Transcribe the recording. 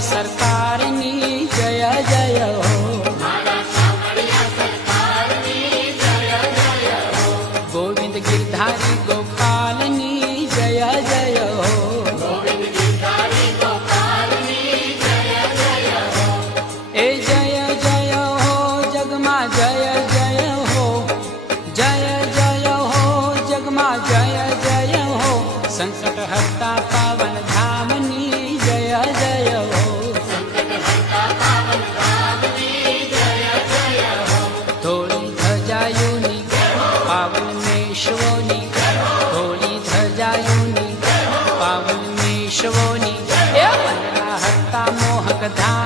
સરકારની જય જય હો, ગોવિંદ ગિરધારી ગોપાલની જય જય હો, એ જય જય હો જગમાં જય જય હો, જય જય હો જગમાં જય જય હો, સંકટ હરતા પાવન ધામની જય જય હો, ધોળી ધજાયુની પાવન મેશ્વોની, ધોળી ધજાયુની પાવન મેશ્વોની, એ વનરા હરતા મોહક ધામ